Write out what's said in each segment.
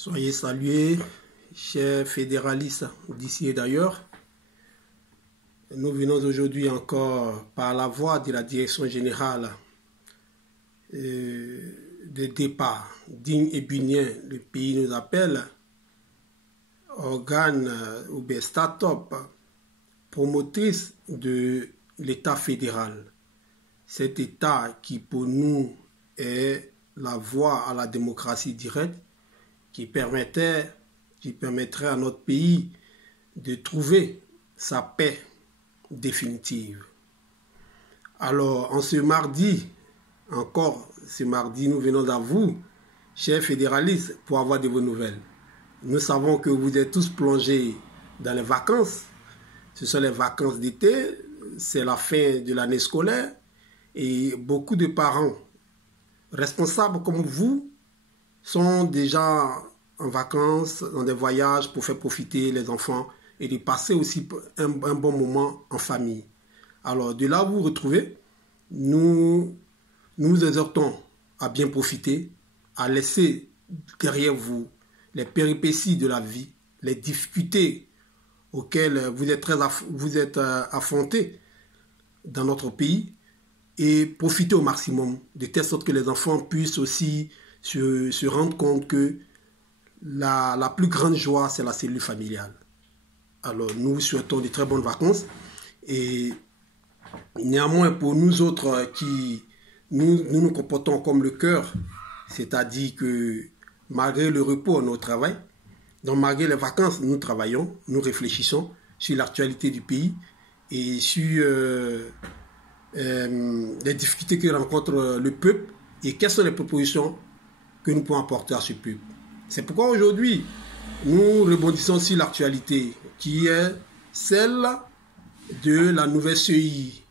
Soyez salués, chers fédéralistes d'ici et d'ailleurs. Nous venons aujourd'hui encore par la voie de la direction générale de départ digne et bunien, le pays nous appelle, organe ou bien start-up promotrice de l'État fédéral. Cet État qui pour nous est la voie à la démocratie directe, qui permettrait à notre pays de trouver sa paix définitive. Alors, en ce mardi, nous venons à vous, chers fédéralistes, pour avoir de vos nouvelles. Nous savons que vous êtes tous plongés dans les vacances. Ce sont les vacances d'été, c'est la fin de l'année scolaire et beaucoup de parents responsables comme vous sont déjà en vacances, dans des voyages pour faire profiter les enfants et de passer aussi un bon moment en famille. Alors, de là où vous vous retrouvez, nous vous exhortons à bien profiter, à laisser derrière vous les péripéties de la vie, les difficultés auxquelles vous êtes affrontés dans notre pays et profiter au maximum, de telle sorte que les enfants puissent aussi se rendre compte que la plus grande joie, c'est la cellule familiale. Alors, nous vous souhaitons de très bonnes vacances et néanmoins, pour nous autres qui nous comportons comme le cœur, c'est-à-dire que malgré le repos, on est au travail, donc malgré les vacances, nous travaillons, nous réfléchissons sur l'actualité du pays et sur les difficultés que rencontre le peuple et quelles sont les propositions que nous pouvons apporter à ce peuple. C'est pourquoi aujourd'hui, nous rebondissons sur l'actualité qui est celle de la nouvelle CEI,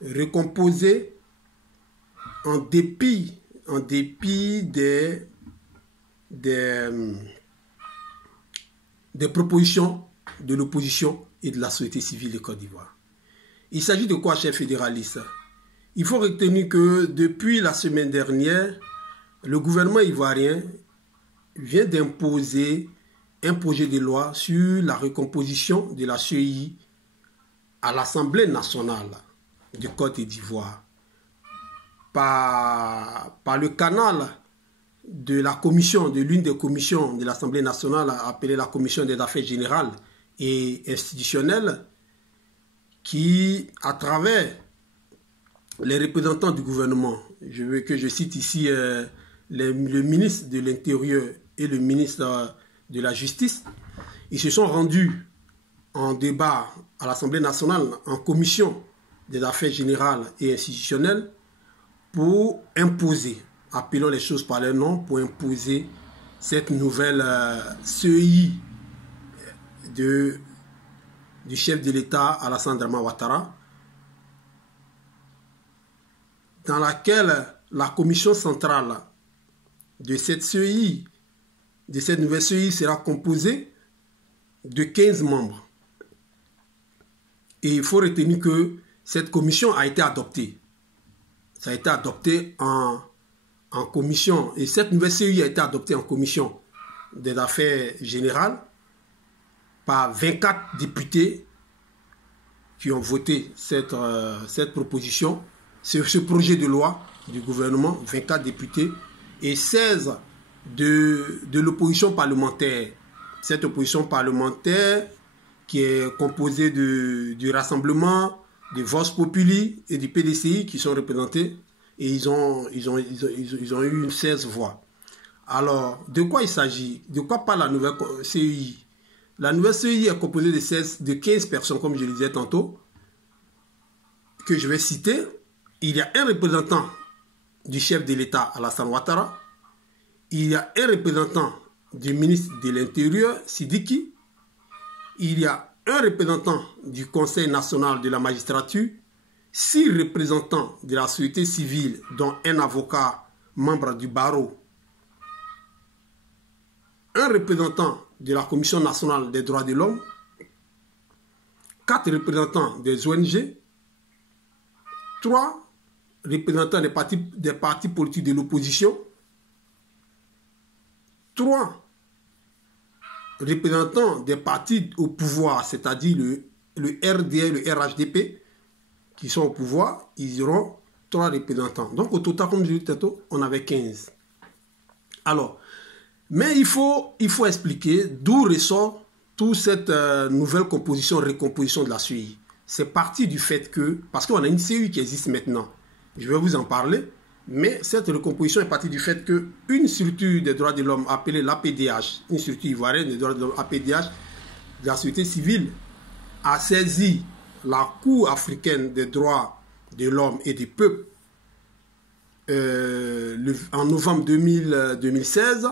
recomposée en dépit des propositions de l'opposition et de la société civile de Côte d'Ivoire. Il s'agit de quoi, chers fédéralistes? Il faut retenir que depuis la semaine dernière, le gouvernement ivoirien vient d'imposer un projet de loi sur la recomposition de la CEI à l'Assemblée nationale de Côte d'Ivoire par le canal de la commission, de l'une des commissions de l'Assemblée nationale appelée la commission des affaires générales et institutionnelles qui, à travers les représentants du gouvernement, je cite ici le ministre de l'Intérieur et le ministre de la Justice, ils se sont rendus en débat à l'Assemblée nationale en commission des affaires générales et institutionnelles pour imposer, appelons les choses par leur nom, pour imposer cette nouvelle CEI du chef de l'État Alassane Dramane Ouattara, dans laquelle la commission centrale de cette CEI, de cette nouvelle CEI, sera composée de 15 membres. Et il faut retenir que cette commission a été adoptée. Ça a été adopté en commission. Et cette nouvelle CEI a été adoptée en commission des affaires générales par 24 députés qui ont voté cette proposition, ce projet de loi du gouvernement, 24 députés et 16 de l'opposition parlementaire. Cette opposition parlementaire qui est composée du Rassemblement, de Vox Populi et du PDCI qui sont représentés et ils ont eu 16 voix. Alors, de quoi il s'agit? De quoi parle la nouvelle CEI? La nouvelle CEI est composée de 15 personnes, comme je le disais tantôt, que je vais citer. Il y a un représentant du chef de l'État, Alassane Ouattara. Il y a un représentant du ministre de l'Intérieur, Sidiki. Il y a un représentant du Conseil national de la magistrature, 6 représentants de la société civile, dont un avocat membre du barreau, un représentant de la Commission nationale des droits de l'homme, 4 représentants des ONG, 3 représentants des partis politiques de l'opposition, 3 représentants des partis au pouvoir, c'est-à-dire le RDA et le RHDP, qui sont au pouvoir, ils auront 3 représentants. Donc, au total, comme je l'ai dit tantôt, on avait 15. Alors, mais il faut expliquer d'où ressort toute cette nouvelle composition, recomposition de la CEI. C'est parti du fait que, parce qu'on a une CEI qui existe maintenant, je vais vous en parler, mais cette recomposition est partie du fait qu'une structure des droits de l'homme appelée l'APDH, une structure ivoirienne des droits de l'homme APDH, de la société civile, a saisi la Cour africaine des droits de l'homme et du peuple en novembre 2016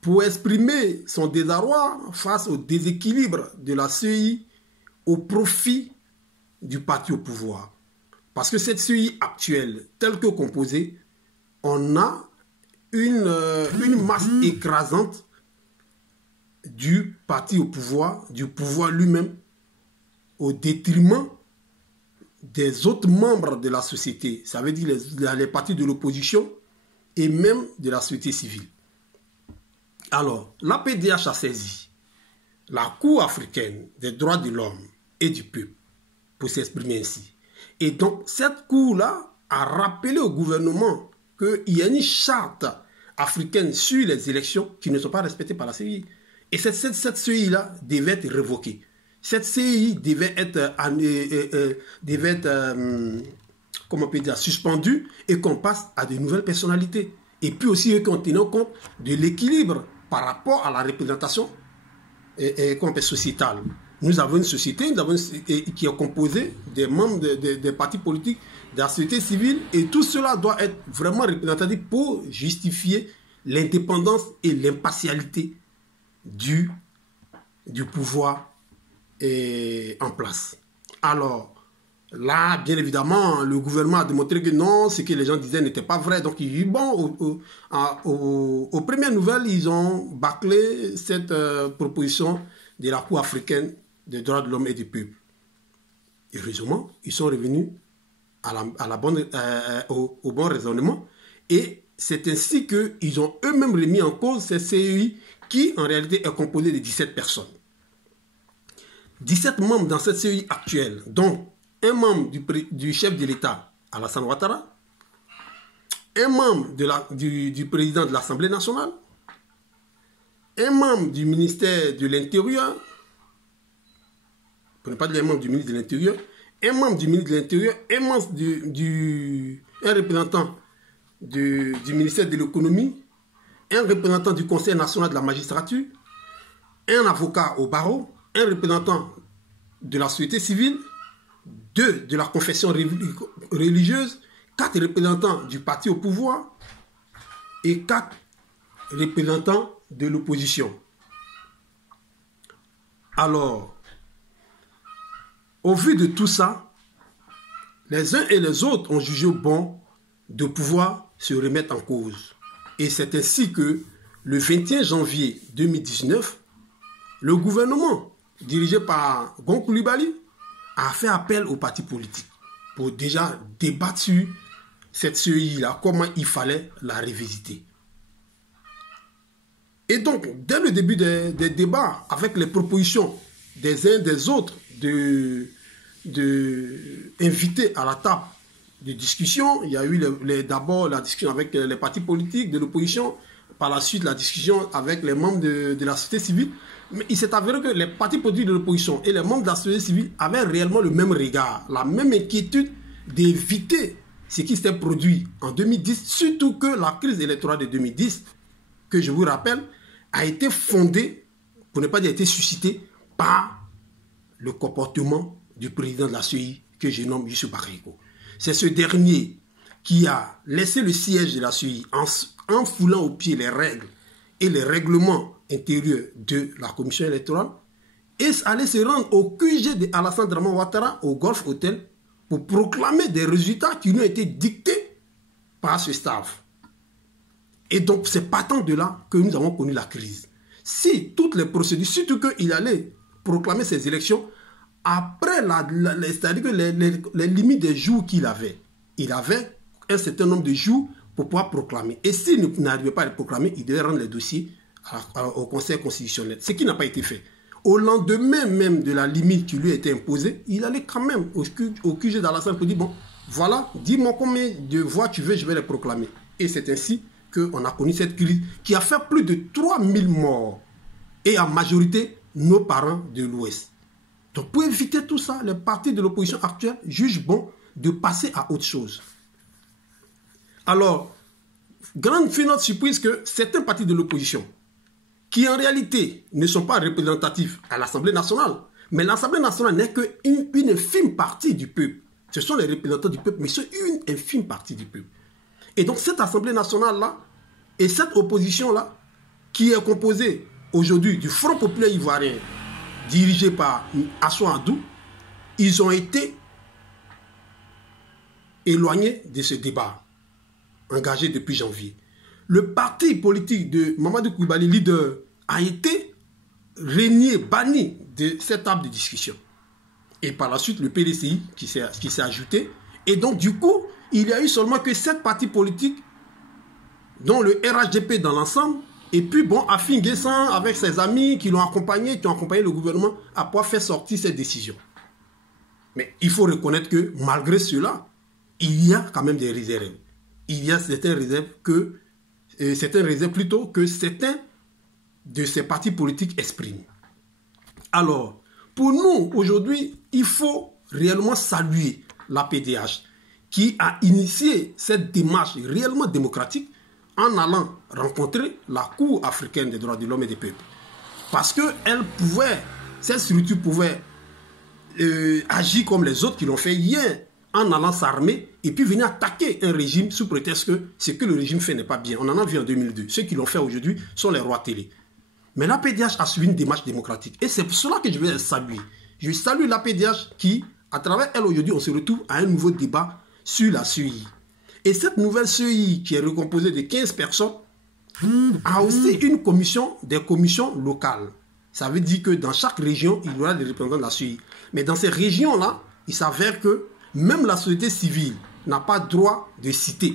pour exprimer son désarroi face au déséquilibre de la CEI au profit du parti au pouvoir. Parce que cette CEI actuelle, telle que composée, on a une masse écrasante du parti au pouvoir, du pouvoir lui-même, au détriment des autres membres de la société. Ça veut dire les partis de l'opposition et même de la société civile. Alors, l'APDH a saisi la Cour africaine des droits de l'homme et du peuple pour s'exprimer ainsi. Et donc, cette Cour-là a rappelé au gouvernement qu'il y a une charte africaine sur les élections qui ne sont pas respectées par la CEI. Et cette CEI-là devait être révoquée. Cette CEI devait être comment on peut dire, suspendue et qu'on passe à de nouvelles personnalités. Et puis aussi qu'on tienne compte de l'équilibre par rapport à la représentation sociétale. Nous avons une société qui est composée des membres des partis politiques, de la société civile, et tout cela doit être vraiment représentatif pour justifier l'indépendance et l'impartialité du pouvoir en place. Alors, là, bien évidemment, le gouvernement a démontré que non, ce que les gens disaient n'était pas vrai. Donc, aux premières nouvelles, ils ont bâclé cette proposition de la Cour africaine des droits de l'homme et du peuple. Heureusement, ils sont revenus au bon raisonnement. Et c'est ainsi qu'ils ont eux-mêmes remis en cause cette CEI qui, en réalité, est composée de 17 personnes. 17 membres dans cette CEI actuelle, dont un membre du chef de l'État, Alassane Ouattara, un membre du président de l'Assemblée nationale, un membre du ministère de l'Intérieur, pour ne pas dire un membre du ministre de l'Intérieur, un membre du ministre de l'Intérieur, un membre un représentant du ministère de l'Économie, un représentant du Conseil national de la magistrature, un avocat au barreau, un représentant de la société civile, 2 de la confession religieuse, 4 représentants du parti au pouvoir et 4 représentants de l'opposition. Alors, au vu de tout ça, les uns et les autres ont jugé bon de pouvoir se remettre en cause. Et c'est ainsi que le 21 janvier 2019, le gouvernement, dirigé par Gon Coulibaly, a fait appel aux partis politiques pour déjà débattre sur cette CEI-là, comment il fallait la révisiter. Et donc, dès le début des débats, avec les propositions des uns des autres d'inviter à la table de discussion, il y a eu d'abord la discussion avec les partis politiques de l'opposition, par la suite la discussion avec les membres de la société civile. Mais il s'est avéré que les partis politiques de l'opposition et les membres de la société civile avaient réellement le même regard, la même inquiétude d'éviter ce qui s'était produit en 2010, surtout que la crise électorale de 2010, que je vous rappelle, a été fondée, pour ne pas dire a été suscitée, par le comportement du président de la CEI, que je nomme Youssou Bakayoko. C'est ce dernier qui a laissé le siège de la CEI en foulant aux pieds les règles et les règlements intérieurs de la commission électorale et allait se rendre au QG de Alassane Dramane Ouattara au Golf Hotel pour proclamer des résultats qui lui ont été dictés par ce staff. Et donc, c'est partant de là que nous avons connu la crise. Si toutes les procédures, surtout qu'il allait proclamer ces élections, après c'est-à-dire que les limites des jours qu'il avait, il avait un certain nombre de jours pour pouvoir proclamer. Et s'il n'arrivait pas à le proclamer, il devait rendre les dossiers au Conseil constitutionnel, ce qui n'a pas été fait. Au lendemain même de la limite qui lui a été imposée, il allait quand même au QG d'Alassane pour dire, bon, voilà, dis-moi combien de voix tu veux, je vais les proclamer. Et c'est ainsi qu'on a connu cette crise qui a fait plus de 3000 morts. Et en majorité, nos parents de l'Ouest. Donc pour éviter tout ça, les partis de l'opposition actuelle jugent bon de passer à autre chose. Alors, grande fut notre surprise que certains partis de l'opposition, qui en réalité ne sont pas représentatifs à l'Assemblée nationale, mais l'Assemblée nationale n'est qu'une infime partie du peuple. Ce sont les représentants du peuple, mais c'est une infime partie du peuple. Et donc cette Assemblée nationale-là, et cette opposition-là, qui est composée aujourd'hui du Front populaire ivoirien, dirigé par Assou Adou, ils ont été éloignés de ce débat, engagé depuis janvier. Le parti politique de Mamadou Coulibaly, leader, a été régné, banni de cette table de discussion. Et par la suite, le PDCI qui s'est ajouté. Et donc, du coup, il n'y a eu seulement que 7 partis politiques, dont le RHDP dans l'ensemble. Et puis, bon, Afin Guessan, avec ses amis qui l'ont accompagné, qui ont accompagné le gouvernement, à pouvoir faire sortir cette décision. Mais il faut reconnaître que, malgré cela, il y a quand même des réserves. Il y a certaines réserves que certains de ces partis politiques expriment. Alors, pour nous, aujourd'hui, il faut réellement saluer l'APDH qui a initié cette démarche réellement démocratique en allant rencontrer la Cour africaine des droits de l'homme et des peuples. Parce que cette structure pouvait agir comme les autres qui l'ont fait hier, en allant s'armer et puis venir attaquer un régime sous prétexte que ce que le régime fait n'est pas bien. On en a vu en 2002. Ceux qui l'ont fait aujourd'hui sont les rois télé. Mais l'APDH a suivi une démarche démocratique. Et c'est pour cela que je vais saluer. Je salue l'APDH qui, à travers elle aujourd'hui, on se retrouve à un nouveau débat sur la CEI. Et cette nouvelle CEI, qui est recomposée de 15 personnes, a aussi des commissions locales. Ça veut dire que dans chaque région, il y aura des représentants de la CEI. Mais dans ces régions-là, il s'avère que même la société civile n'a pas droit de citer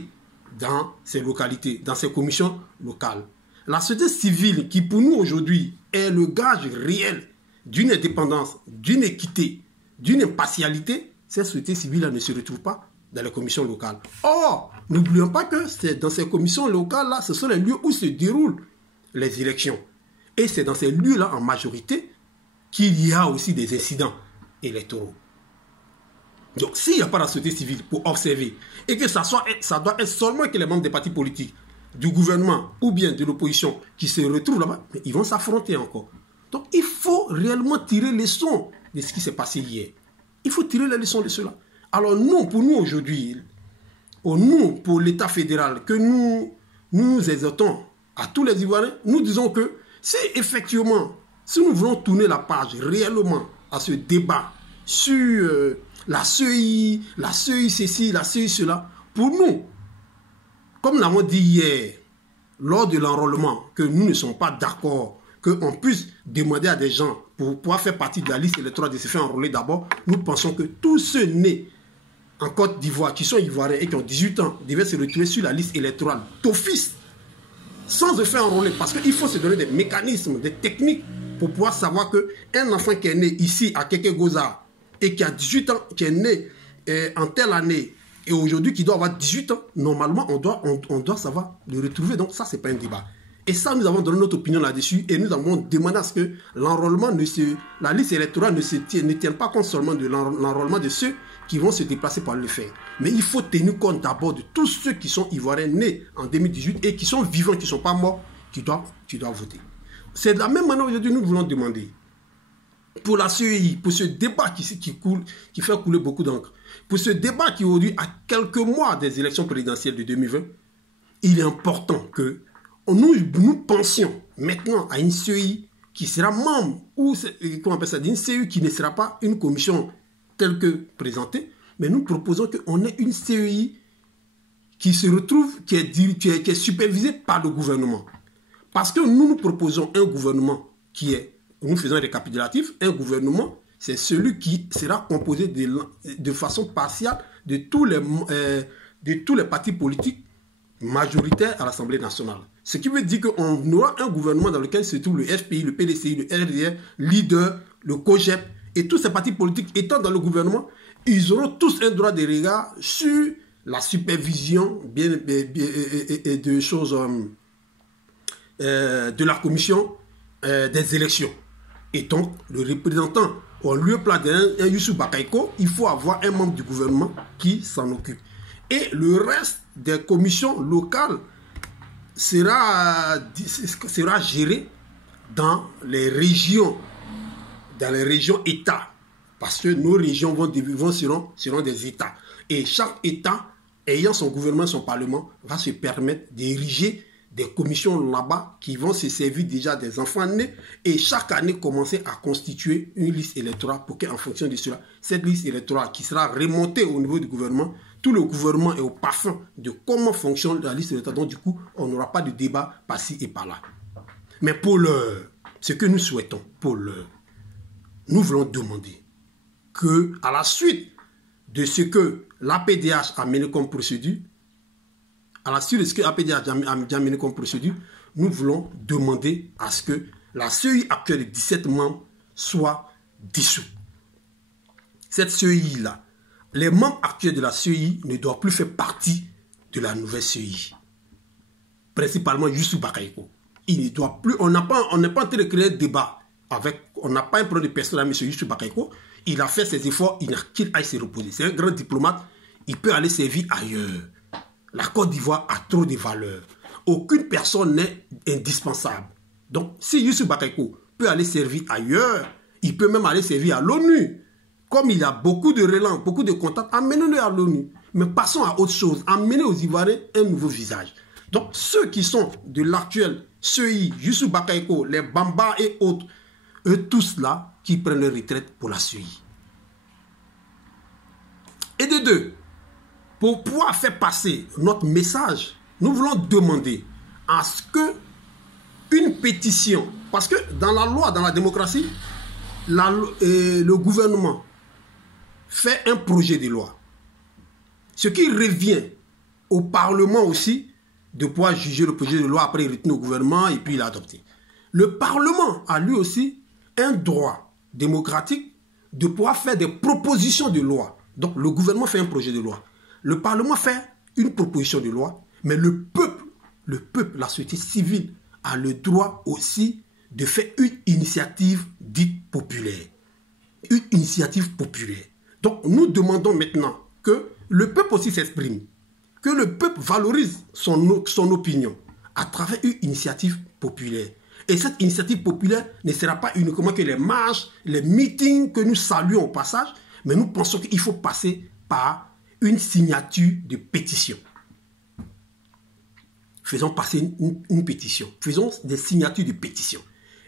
dans ces localités, dans ces commissions locales. La société civile, qui pour nous aujourd'hui est le gage réel d'une indépendance, d'une équité, d'une impartialité, cette société civile ne se retrouve pas dans les commissions locales. Or, n'oublions pas que c'est dans ces commissions locales-là, ce sont les lieux où se déroulent les élections. Et c'est dans ces lieux-là, en majorité, qu'il y a aussi des incidents électoraux. Donc, s'il n'y a pas la société civile pour observer, et que ça doit être seulement que les membres des partis politiques, du gouvernement ou bien de l'opposition qui se retrouvent là-bas, ils vont s'affronter encore. Donc, il faut réellement tirer les leçons de ce qui s'est passé hier. Il faut tirer les leçons de cela. Alors, pour nous aujourd'hui, pour l'État fédéral, que nous exhortons à tous les Ivoiriens, nous disons que si effectivement, si nous voulons tourner la page réellement à ce débat sur la CEI ceci, la CEI cela, pour nous, comme nous l'avons dit hier, lors de l'enrôlement, que nous ne sommes pas d'accord qu'on puisse demander à des gens pour pouvoir faire partie de la liste électorale de se faire enrôler d'abord, nous pensons que tous ceux nés en Côte d'Ivoire, qui sont ivoiriens et qui ont 18 ans, devaient se retrouver sur la liste électorale d'office, sans se faire enrôler, parce qu'il faut se donner des mécanismes, des techniques pour pouvoir savoir qu'un enfant qui est né ici à Kéké-Goza et qui a 18 ans, qui est né en telle année, et aujourd'hui qui doit avoir 18 ans, normalement on doit savoir le retrouver. Donc ça, c'est pas un débat. Et ça, nous avons donné notre opinion là-dessus et nous avons demandé à ce que l'enrôlement, la liste électorale ne tienne pas compte seulement de l'enrôlement de ceux qui vont se déplacer pour le faire. Mais il faut tenir compte d'abord de tous ceux qui sont ivoiriens nés en 2018 et qui sont vivants, qui ne sont pas morts, qui doivent voter. C'est de la même manière aujourd'hui nous voulons demander pour la CEI, pour ce débat qui fait couler beaucoup d'encre, pour ce débat qui aujourd'hui, à quelques mois des élections présidentielles de 2020, il est important que nous pensions maintenant à une CEI qui sera membre, ou comment on appelle ça, une CEI qui ne sera pas une commission telle que présentée, mais nous proposons qu'on ait une CEI qui se retrouve, qui est supervisée par le gouvernement. Parce que nous proposons un gouvernement nous faisons un récapitulatif, un gouvernement, c'est celui qui sera composé de façon partiale de tous les partis politiques majoritaire à l'Assemblée nationale. Ce qui veut dire qu'on aura un gouvernement dans lequel se trouve le FPI, le PDCI, le RDR, Leader, le COGEP et tous ces partis politiques étant dans le gouvernement, ils auront tous un droit de regard sur la supervision de choses de la commission des élections. Et donc, le représentant, en lieu plat d'un Youssou Bakaïko, il faut avoir un membre du gouvernement qui s'en occupe. Et le reste des commissions locales sera géré dans les régions États. Parce que nos régions seront des États. Et chaque État, ayant son gouvernement, son parlement, va se permettre d'ériger des commissions là-bas qui vont se servir déjà des enfants nés et chaque année commencer à constituer une liste électorale pour qu'en fonction de cela, cette liste électorale qui sera remontée au niveau du gouvernement, tout le gouvernement est au parfum de comment fonctionne la liste électorale. Donc du coup, on n'aura pas de débat par-ci et par-là. Mais pour l'heure, ce que nous souhaitons, pour l'heure, nous voulons demander que, à la suite de ce que l'APDH a mené comme procédure, à la suite de ce que l'APDH a mené comme procédure, nous voulons demander à ce que la CEI actuelle de 17 membres soit dissoute. Cette CEI-là, les membres actuels de la CEI ne doivent plus faire partie de la nouvelle CEI. Principalement Youssou Bakaïko. Il ne doit plus, on n'est pas en train de créer un débat avec, on n'a pas un problème de personne à M. Youssou Bakaïko. Il a fait ses efforts, qu'il aille se reposer. C'est un grand diplomate, il peut aller servir ailleurs. La Côte d'Ivoire a trop de valeurs. Aucune personne n'est indispensable. Donc, si Youssou Bakaïko peut aller servir ailleurs, il peut même aller servir à l'ONU. Comme il a beaucoup de relents, beaucoup de contacts, amenez-le à l'ONU. Mais passons à autre chose. Amenez aux Ivoiriens un nouveau visage. Donc, ceux qui sont de l'actuel CEI, Youssou Bakaïko, les Bamba et autres, eux tous là, qui prennent leur retraite pour la CEI. Et de deux, pour pouvoir faire passer notre message, nous voulons demander à ce que une pétition, parce que dans la loi, dans la démocratie, le gouvernement fait un projet de loi. Ce qui revient au Parlement aussi de pouvoir juger le projet de loi, après il retient au gouvernement et puis l'adopter. Le Parlement a lui aussi un droit démocratique de pouvoir faire des propositions de loi. Donc le gouvernement fait un projet de loi. Le Parlement fait une proposition de loi, mais le peuple, la société civile, a le droit aussi de faire une initiative dite populaire. Une initiative populaire. Donc nous demandons maintenant que le peuple aussi s'exprime, que le peuple valorise son opinion à travers une initiative populaire. Et cette initiative populaire ne sera pas uniquement que les marches, les meetings que nous saluons au passage, mais nous pensons qu'il faut passer par une signature de pétition. Faisons passer une pétition. Faisons des signatures de pétition.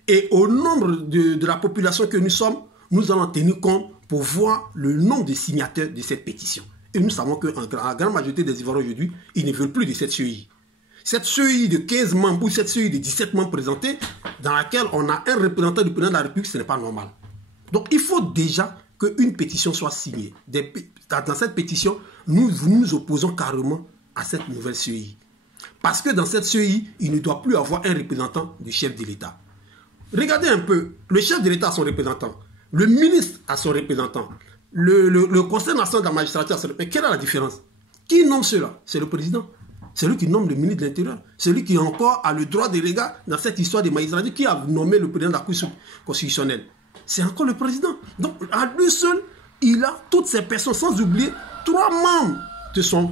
Et au nombre de la population que nous sommes, nous allons tenir compte pour voir le nombre de signataires de cette pétition. Et nous savons que la grande majorité des Ivoiriens aujourd'hui, ils ne veulent plus de cette CEI. Cette CEI de 15 membres ou cette CEI de 17 membres présentés, dans laquelle on a un représentant du président de la République, ce n'est pas normal. Donc il faut déjà qu'une pétition soit signée. Dans cette pétition, nous nous opposons carrément à cette nouvelle CEI. Parce que dans cette CEI, il ne doit plus avoir un représentant du chef de l'État. Regardez un peu, le chef de l'État a son représentant, le ministre a son représentant, le Conseil national de la magistrature a son représentant. Mais quelle est la différence? Qui nomme cela? C'est le président. C'est lui qui nomme le ministre de l'Intérieur. C'est lui qui encore a le droit de regard dans cette histoire de magistrature, qui a nommé le président de la Cour constitutionnelle. C'est encore le président. Donc, à lui seul, il a toutes ces personnes, sans oublier 3 membres de son...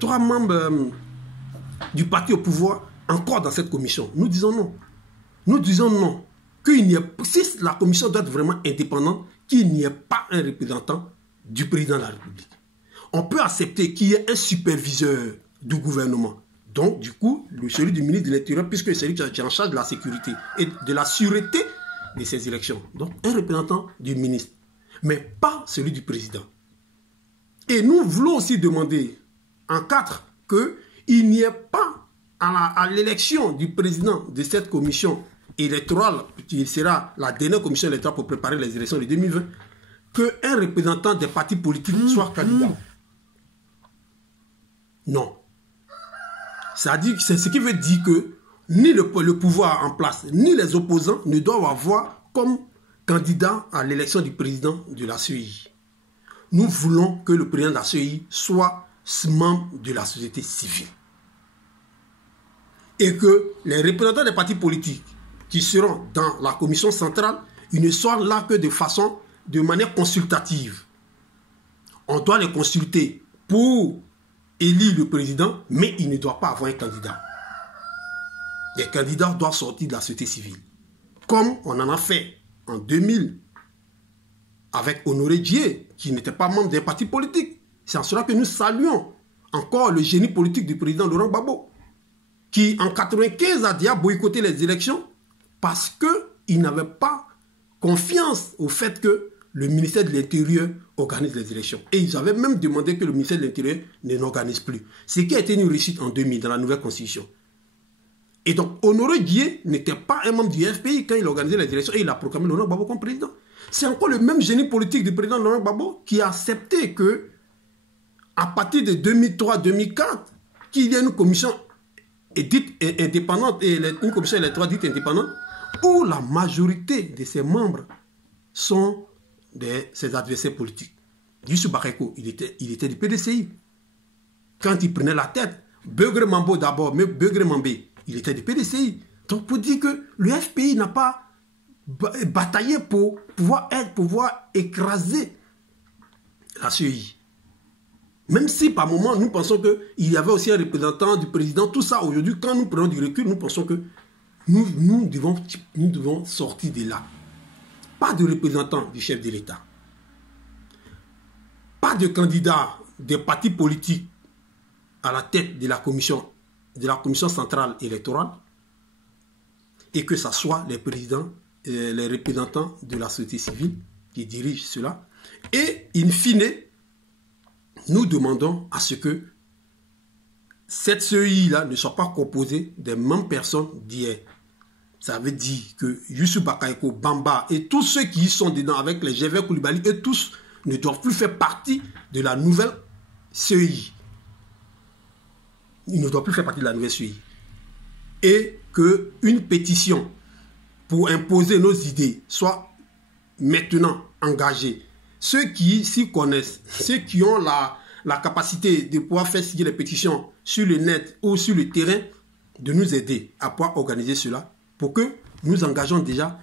3 membres du parti au pouvoir encore dans cette commission. Nous disons non. Nous disons non. Qu'il n'y ait, si la commission doit être vraiment indépendante, qu'il n'y ait pas un représentant du président de la République. On peut accepter qu'il y ait un superviseur du gouvernement. Donc, du coup, celui du ministre de l'Intérieur, puisque c'est lui qui est en charge de la sécurité et de la sûreté de ces élections. Donc, un représentant du ministre, mais pas celui du président. Et nous voulons aussi demander, en 4, qu'il n'y ait pas à l'élection du président de cette commission électorale, qui sera la dernière commission électorale pour préparer les élections de 2020, qu'un représentant des partis politiques soit candidat. Non. C'est ce qui veut dire que ni le pouvoir en place, ni les opposants ne doivent avoir comme candidat à l'élection du président de la CEI. Nous voulons que le président de la CEI soit membre de la société civile. Et que les représentants des partis politiques qui seront dans la commission centrale, ils ne soient là que de manière consultative. On doit les consulter pour élire le président, mais il ne doit pas avoir un candidat. Les candidats doivent sortir de la société civile. Comme on en a fait en 2000 avec Honoré Dié, qui n'était pas membre d'un parti politique. C'est en cela que nous saluons encore le génie politique du président Laurent Gbagbo, qui en 1995 a déjà boycotté les élections parce qu'il n'avait pas confiance au fait que le ministère de l'Intérieur organise les élections. Et ils avaient même demandé que le ministère de l'Intérieur ne l'organise plus. Ce qui a été une réussite en 2000 dans la nouvelle constitution. Et donc, Honoré Dié n'était pas un membre du FPI quand il organisait les élections et il a proclamé Laurent Gbagbo comme président. C'est encore le même génie politique du président Laurent Gbagbo qui a accepté que, à partir de 2003-2004, qu'il y ait une commission dite indépendante et une commission électorale dite indépendante où la majorité de ses membres sont ses adversaires politiques. Youssou Bakayoko, il était du PDCI. Quand il prenait la tête, Beugre Mambo d'abord, mais Beugre Mambé, il était du PDCI. Donc pour dire que le FPI n'a pas bataillé pour pouvoir écraser la CEI. Même si par moment nous pensons qu'il y avait aussi un représentant du président, tout ça aujourd'hui, quand nous prenons du recul, nous pensons que nous devons sortir de là. Pas de représentant du chef de l'État. Pas de candidat des partis politiques à la tête de la commission centrale électorale. Et que ce soit les présidents, les représentants de la société civile qui dirigent cela. Et in fine, nous demandons à ce que cette CEI-là ne soit pas composée des mêmes personnes d'hier. Ça veut dire que Youssou Bakayoko, Bamba et tous ceux qui y sont dedans avec les Gervais Koulibaly, eux tous ne doivent plus faire partie de la nouvelle CEI. Ils ne doivent plus faire partie de la nouvelle CEI. Et qu'une pétition pour imposer nos idées soit maintenant engagée. Ceux qui s'y connaissent, ceux qui ont la capacité de pouvoir faire signer les pétitions sur le net ou sur le terrain, de nous aider à pouvoir organiser cela pour que nous engageons déjà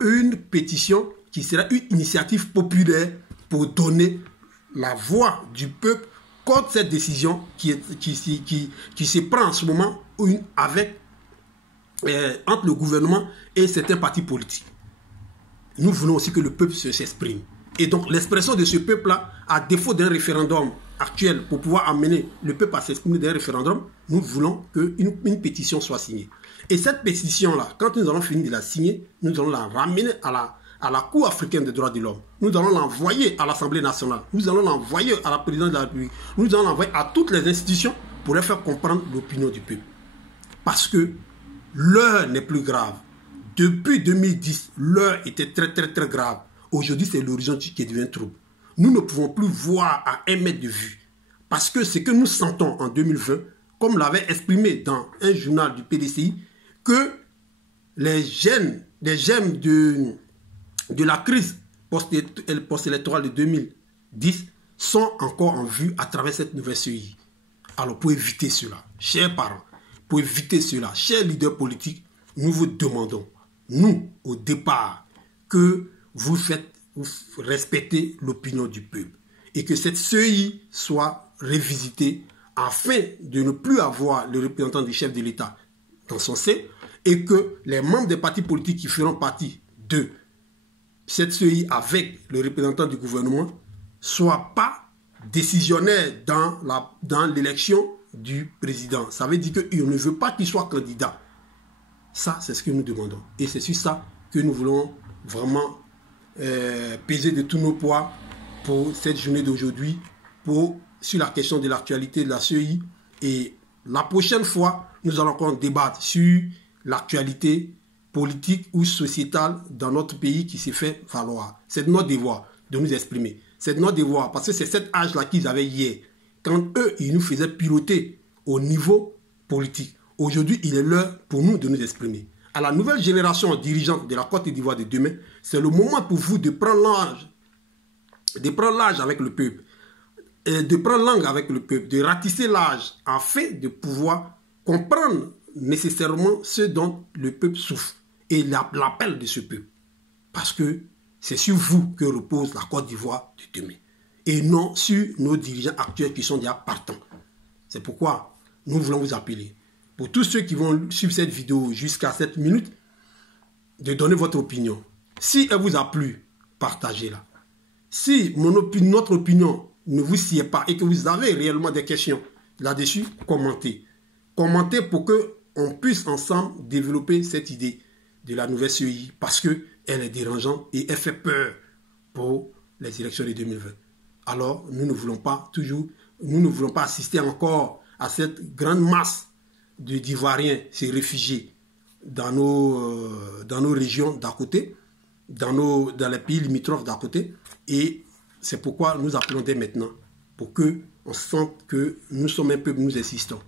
une pétition qui sera une initiative populaire pour donner la voix du peuple contre cette décision qui se prend en ce moment entre le gouvernement et certains partis politiques. Nous voulons aussi que le peuple s'exprime. Et donc l'expression de ce peuple-là, à défaut d'un référendum actuel pour pouvoir amener le peuple à s'exprimer d'un référendum, nous voulons qu'une pétition soit signée. Et cette pétition-là, quand nous allons finir de la signer, nous allons la ramener à la Cour africaine des droits de l'homme. Nous allons l'envoyer à l'Assemblée nationale. Nous allons l'envoyer à la présidence de la République. Nous allons l'envoyer à toutes les institutions pour leur faire comprendre l'opinion du peuple. Parce que l'heure n'est plus grave. Depuis 2010, l'heure était très très très grave. Aujourd'hui, c'est l'horizon qui devient trouble. Nous ne pouvons plus voir à 1 mètre de vue. Parce que ce que nous sentons en 2020, comme l'avait exprimé dans un journal du PDCI, que les gemmes de la crise post-électorale de 2010 sont encore en vue à travers cette nouvelle CEI. Alors pour éviter cela, chers parents, pour éviter cela, chers leaders politiques, nous vous demandons, nous, au départ, que vous respectez l'opinion du peuple et que cette CEI soit révisitée afin de ne plus avoir le représentant du chef de l'État dans son sein et que les membres des partis politiques qui feront partie de cette CEI avec le représentant du gouvernement ne soient pas décisionnaires dans l'élection du président. Ça veut dire qu'il ne veut pas qu'il soit candidat. Ça, c'est ce que nous demandons. Et c'est sur ça que nous voulons vraiment peser de tous nos poids pour cette journée d'aujourd'hui, sur la question de l'actualité de la CEI. Et la prochaine fois, nous allons encore débattre sur l'actualité politique ou sociétale dans notre pays qui s'est fait valoir. C'est notre devoir de nous exprimer. C'est notre devoir parce que c'est cet âge-là qu'ils avaient hier. Quand eux, ils nous faisaient piloter au niveau politique. Aujourd'hui, il est l'heure pour nous de nous exprimer. À la nouvelle génération dirigeante de la Côte d'Ivoire de demain, c'est le moment pour vous de prendre l'âge avec le peuple, de prendre langue avec le peuple, de ratisser l'âge afin de pouvoir comprendre nécessairement ce dont le peuple souffre et l'appel de ce peuple. Parce que c'est sur vous que repose la Côte d'Ivoire de demain et non sur nos dirigeants actuels qui sont déjà partants. C'est pourquoi nous voulons vous appeler, pour tous ceux qui vont suivre cette vidéo jusqu'à 7 minutes, de donner votre opinion. Si elle vous a plu, partagez-la. Si notre opinion ne vous sied pas et que vous avez réellement des questions là-dessus, commentez. Commentez pour qu'on puisse ensemble développer cette idée de la nouvelle CEI parce qu'elle est dérangeante et elle fait peur pour les élections de 2020. Alors, nous ne voulons pas assister encore à cette grande masse d'Ivoiriens se réfugier dans nos régions d'à côté, dans les pays limitrophes d'à côté. Et c'est pourquoi nous appelons dès maintenant, pour qu'on sente que nous sommes un peuple, nous existons.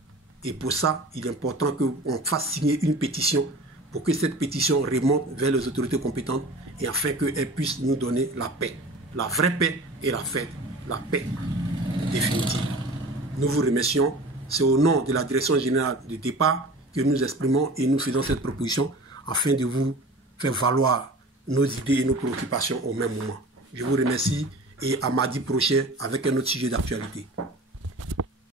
Et pour ça, il est important qu'on fasse signer une pétition pour que cette pétition remonte vers les autorités compétentes et afin qu'elles puissent nous donner la paix, la vraie paix et la paix définitive. Nous vous remercions. C'est au nom de la direction générale de départ que nous exprimons et nous faisons cette proposition afin de vous faire valoir nos idées et nos préoccupations au même moment. Je vous remercie et à mardi prochain avec un autre sujet d'actualité.